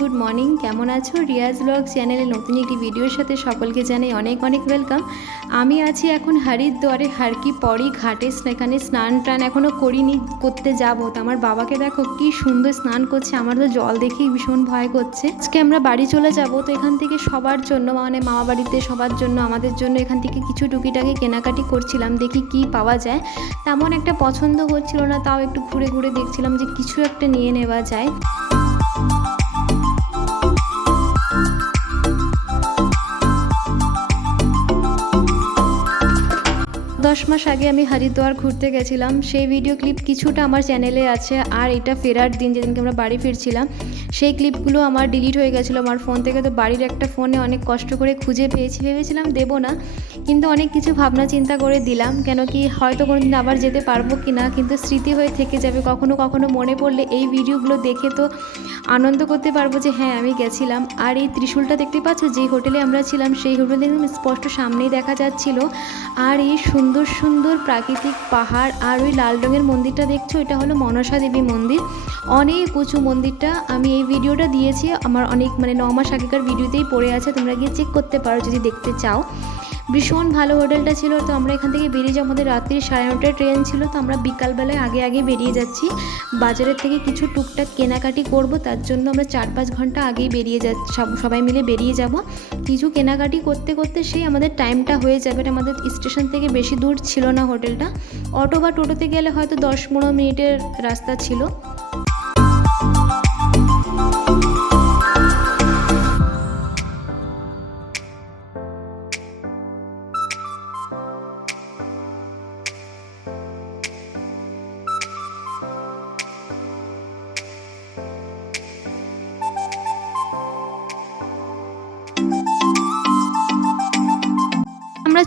Good morning. কেমন আছো? Riaz blog চ্যানেলে নতুন একটি ভিডিওর সাথে সকলকে জানাই অনেক অনেক ওয়েলকাম। আমি আছি এখন হরিদ্বারে হারকি পরি ঘাটে এখানে স্নান টান এখনও করিনি, করতে যাব। তো আমার বাবাকে দেখো কি সুন্দর স্নান করছে, আমার তো জল দেখেই ভীষণ ভয় করছে। আজকে আমরা বাড়ি চলে যাব, তো এখান থেকে সবার জন্য মানে মামা বাড়িতে সবার জন্য, আমাদের জন্য এখান থেকে কিছু টুকিটাকি কেনাকাটি করছিলাম, দেখি কি পাওয়া যায়। তেমন একটা পছন্দ হচ্ছিল না, তাও একটু ঘুরে ঘুরে দেখছিলাম যে কিছু একটা নিয়ে নেওয়া যায়। দশ মাস আগে আমি হরিদ্বার ঘুরতে গেছিলাম। সেই ভিডিও ক্লিপ কিছুটা আমার চ্যানেলে আছে, আর এটা ফেরার দিন যেদিনকে আমরা বাড়ি ফিরছিলাম, সেই ক্লিপগুলো আমার ডিলিট হয়ে গেছিল আমার ফোন থেকে। তো বাড়ির একটা ফোনে অনেক কষ্ট করে খুঁজে পেয়েছি, ভেবেছিলাম দেবো না, কিন্তু অনেক কিছু ভাবনা চিন্তা করে দিলাম, কেন কি হয়তো কোনো দিন আবার যেতে পারব কি না কিন্তু স্মৃতি হয়ে থেকে যাবে। কখনো কখনো মনে পড়লে এই ভিডিওগুলো দেখে তো আনন্দ করতে পারব যে হ্যাঁ আমি গেছিলাম। আর এই ত্রিশূলটা দেখতে পাচ্ছ? যেই হোটেলে আমরা ছিলাম, সেই হোটেলে স্পষ্ট সামনেই দেখা যাচ্ছিল। আর এই সুন্দর সুন্দর সুন্দর প্রাকৃতিক পাহাড় আর ওই লাল রঙের মন্দিরটা দেখছ? এটা হলো মনসা দেবী মন্দির। অনেক উঁচু মন্দিরটা। আমি এই ভিডিওটা দিয়েছি। আমার অনেক মানে ন মাস আগেকার ভিডিওতেই পড়ে আছে। তোমরা গিয়ে চেক করতে পারো যদি দেখতে চাও। ভীষণ ভালো হোটেলটা ছিল। তো আমরা এখান থেকে বেরিয়ে যাব। আমাদের রাত্রি সাড়ে নটায় ট্রেন ছিল। তো আমরা বিকালবেলায় আগে আগে বেরিয়ে যাচ্ছি। বাজারের থেকে কিছু টুকটাক কেনাকাটি করব। তার জন্য আমরা চার পাঁচ ঘণ্টা আগেই বেরিয়ে সব, সবাই মিলে বেরিয়ে যাব। কিছু কেনাকাটি করতে করতে সেই আমাদের টাইমটা হয়ে যাবে। আমাদের স্টেশন থেকে বেশি দূর ছিল না হোটেলটা। অটো বা টোটোতে গেলে হয়তো দশ পনেরো মিনিটের রাস্তা ছিল।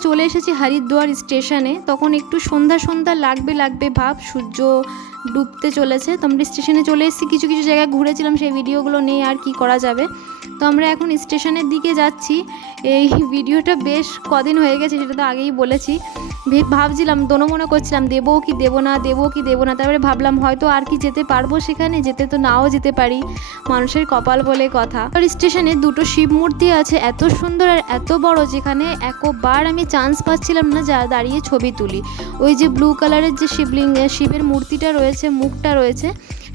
চলে এসেছি হরিদ্বার স্টেশনে তখন একটু সন্ধ্যা সন্ধ্যা লাগবে লাগবে ভাব সূর্য ডুবতে চলেছে। তো আমরা স্টেশনে চলে এসেছি, কিছু কিছু জায়গায় ঘুরেছিলাম, সেই ভিডিওগুলো নেই আর কি করা যাবে। তো আমরা এখন স্টেশনের দিকে যাচ্ছি। এই ভিডিওটা বেশ কদিন হয়ে গেছে, সেটা তো আগেই বলেছি। ভাবছিলাম, দোনো মনে করছিলাম, দেবো কি দেবো না, দেবো কি দেবো না? তারপরে ভাবলাম, হয়তো আর কি যেতে পারব সেখানে? যেতে তো নাও যেতে পারি, মানুষের কপাল বলে কথা। আর স্টেশনে দুটো শিব মূর্তি আছে, এত সুন্দর আর এত বড়, যেখানে একবার আমি চান্স পাচ্ছিলাম না, যা দাঁড়িয়ে ছবি তুলি। ওই যে ব্লু কালারের যে শিবলিঙ্গ, শিবের মূর্তিটা রয়েছে মুখটা রয়েছে।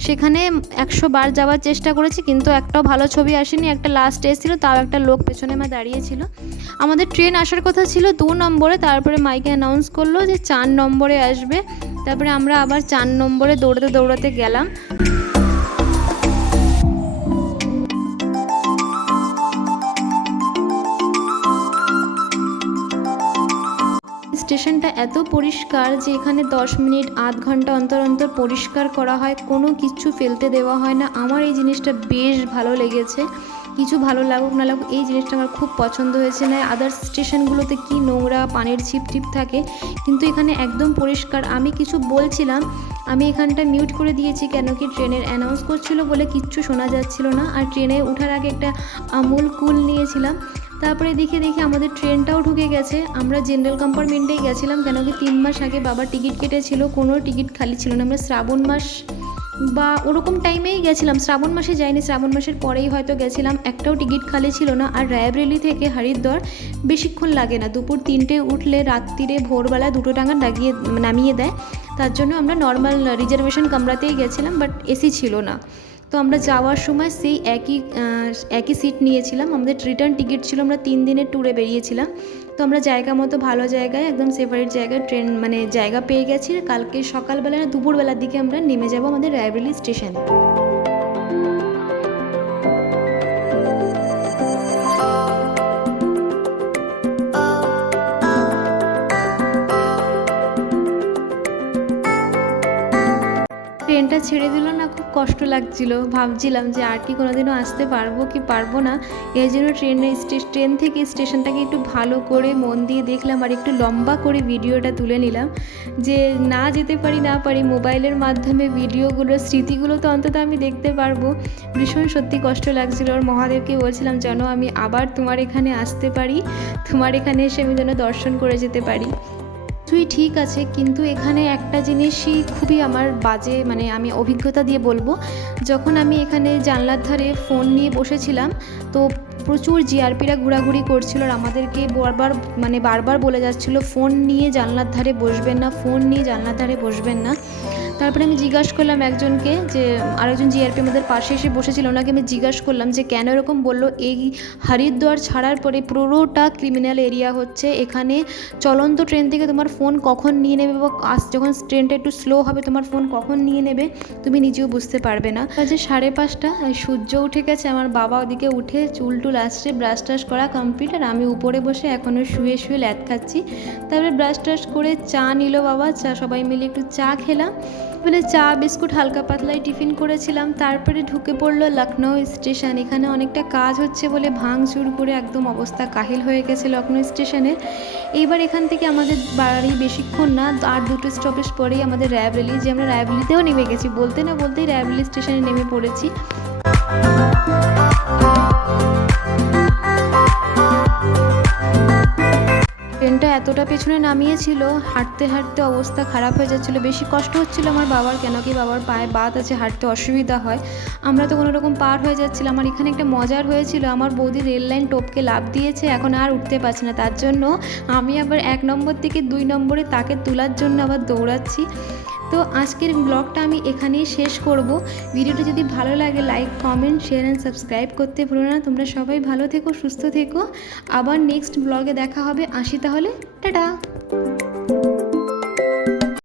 সেখানে একশো বার যাওয়ার চেষ্টা করেছি, কিন্তু একটাও ভালো ছবি আসেনি। একটা লাস্ট এসেছিল, তাও একটা লোক পেছনে আমার দাঁড়িয়েছিল আমাদের ট্রেন আসার কথা ছিল দু নম্বরে, তারপরে মাইকে অ্যানাউন্স করল যে চার নম্বরে আসবে। তারপরে আমরা আবার চার নম্বরে দৌড়াতে দৌড়াতে গেলাম। স্টেশনটা এত পরিষ্কার যে এখানে দশ মিনিট, আধ ঘণ্টা অন্তর অন্তর পরিষ্কার করা হয়, কোনো কিছু ফেলতে দেওয়া হয় না। আমার এই জিনিসটা বেশ ভালো লেগেছে। কিছু ভালো লাগুক না লাগুক, এই জিনিসটা আমার খুব পছন্দ হয়েছে। না আদার্স স্টেশনগুলোতে কি নোংরা, পানির ছিপ টিপ থাকে, কিন্তু এখানে একদম পরিষ্কার। আমি কিছু বলছিলাম, আমি এখানটা মিউট করে দিয়েছি কেন কি ট্রেনের অ্যানাউন্স করছিল বলে কিচ্ছু শোনা যাচ্ছিল না। আর ট্রেনে ওঠার আগে একটা আমুল কুল নিয়েছিলাম। তারপরে দেখে দেখে আমাদের ট্রেনটাও ঢুকে গেছে। আমরা জেনারেল কম্পার্টমেন্টেই গেছিলাম, কেন কি তিন মাস আগে বাবা টিকিট কেটেছিল, কোনো টিকিট খালি ছিল না। আমরা শ্রাবণ মাস বা ওরকম টাইমেই গেছিলাম। শ্রাবণ মাসে যাইনি, শ্রাবণ মাসের পরেই হয়তো গেছিলাম। একটাও টিকিট খালি ছিল না। আর রায়বরেলি থেকে হরিদ্বার বেশিক্ষণ লাগে না। দুপুর তিনটে উঠলে রাত্রিরে ভোরবেলা দুটো টাকা লাগিয়ে নামিয়ে দেয়। তার জন্য আমরা নর্মাল রিজার্ভেশন কামরাতেই গেছিলাম বাট এসি ছিল না। তো আমরা যাওয়ার সময় সেই একই একই সিট নিয়েছিলাম। আমাদের রিটার্ন টিকিট ছিল, আমরা তিন দিনের ট্যুরে বেরিয়েছিলাম। তো আমরা জায়গা মতো ভালো জায়গায়, একদম সেপারেট জায়গায় ট্রেন মানে জায়গা পেয়ে গেছি। কালকে সকালবেলা না দুপুরবেলার দিকে আমরা নেমে যাব আমাদের রায়বেলি স্টেশনে ট্রেনটা ছেড়ে দিল না কষ্ট লাগছিল। ভাবছিলাম যে আর কি কোনোদিনও আসতে পারব কি পারব না। এই জন্য ট্রেনের ট্রেন থেকে স্টেশনটাকে একটু ভালো করে মন দিয়ে দেখলাম আর একটু লম্বা করে ভিডিওটা তুলে নিলাম। যে না যেতে পারি, না পারি, মোবাইলের মাধ্যমে ভিডিওগুলো স্মৃতিগুলো তো অন্তত আমি দেখতে পারব। ভীষণ সত্যি কষ্ট লাগছিল আর মহাদেবকে বলছিলাম যেন আমি আবার তোমার এখানে আসতে পারি। তোমার এখানে এসে আমি যেন দর্শন করে যেতে পারি। তুই ঠিক আছে, কিন্তু এখানে একটা জিনিসই খুবই আমার বাজে মানে আমি অভিজ্ঞতা দিয়ে বলব। যখন আমি এখানে জানলার ধারে ফোন নিয়ে বসেছিলাম, তো প্রচুর জিআরপিরা ঘোরাঘুরি করছিল আর আমাদেরকে বারবার মানে বারবার বলে যাচ্ছিল, ফোন নিয়ে জানলার ধারে বসবেন না, ফোন নিয়ে জানলার ধারে বসবেন না। তারপরে আমি জিজ্ঞাসা করলাম একজনকে যে, আরেকজন জিআরপি আমাদের পাশে এসে বসেছিল, ওনাকে আমি জিজ্ঞাসা করলাম যে, কেন এরকম বলল? এই হরিদ্বার ছাড়ার পরে পুরোটা ক্রিমিনাল এরিয়া হচ্ছে, এখানে চলন্ত ট্রেন থেকে তোমার ফোন কখন নিয়ে নেবে বা আস, যখন ট্রেনটা একটু স্লো হবে, তোমার ফোন কখন নিয়ে নেবে, তুমি নিজেও বুঝতে পারবে না। যে সাড়ে পাঁচটা সূর্য উঠে গেছে, আমার বাবা ওদিকে উঠে চুল টুল আসছে ব্রাশ টাশ করা কমপ্লিট আর আমি উপরে বসে এখনও শুয়ে শুয়ে ল্যাদ খাচ্ছি। তারপরে ব্রাশ টাশ করে চা নিল বাবা, চা সবাই মিলে একটু চা খেলাম। মানে চা, বিস্কুট, হালকা পাতলায় টিফিন করেছিলাম। তারপরে ঢুকে পড়ল লখনৌ স্টেশন। এখানে অনেকটা কাজ হচ্ছে বলে ভাঙচুর করে একদম অবস্থা কাহিল হয়ে গেছে লখনৌ স্টেশনে। এইবার এখান থেকে আমাদের বাড়ি বেশিক্ষণ না, আর দুটো স্টপেজ পরেই আমাদের র্যাবরেলি যে আমরা র্যাবরেলিতেও নেমে গেছি। বলতে না বলতেই র্যাবরেলি স্টেশনে নেমে পড়েছি। এতটা পেছনে নামিয়েছিল হাঁটতে হাঁটতে অবস্থা খারাপ হয়ে যাচ্ছিল। বেশি কষ্ট হচ্ছিল আমার বাবার কেন কি বাবার পায়ে বাত আছে, হাঁটতে অসুবিধা হয়। আমরা তো কোনো রকম পার হয়ে যাচ্ছিলাম। আমার এখানে একটা মজার হয়েছিল, আমার বৌদি রেল লাইন টোপকে লাভ দিয়েছে, এখন আর উঠতে পারছে না। তার জন্য আমি আবার এক নম্বর থেকে দুই নম্বরে তাকে তোলার জন্য আবার দৌড়াচ্ছি। তো আজকের ব্লগটা আমি এখানেই শেষ করব। ভিডিওটা যদি ভালো লাগে like comment share and subscribe করতে ভুলো না। তোমরা সবাই ভালো থেকো, সুস্থ থেকো। আবার নেক্সট ব্লগে দেখা হবে। আসি তাহলে, টাটা!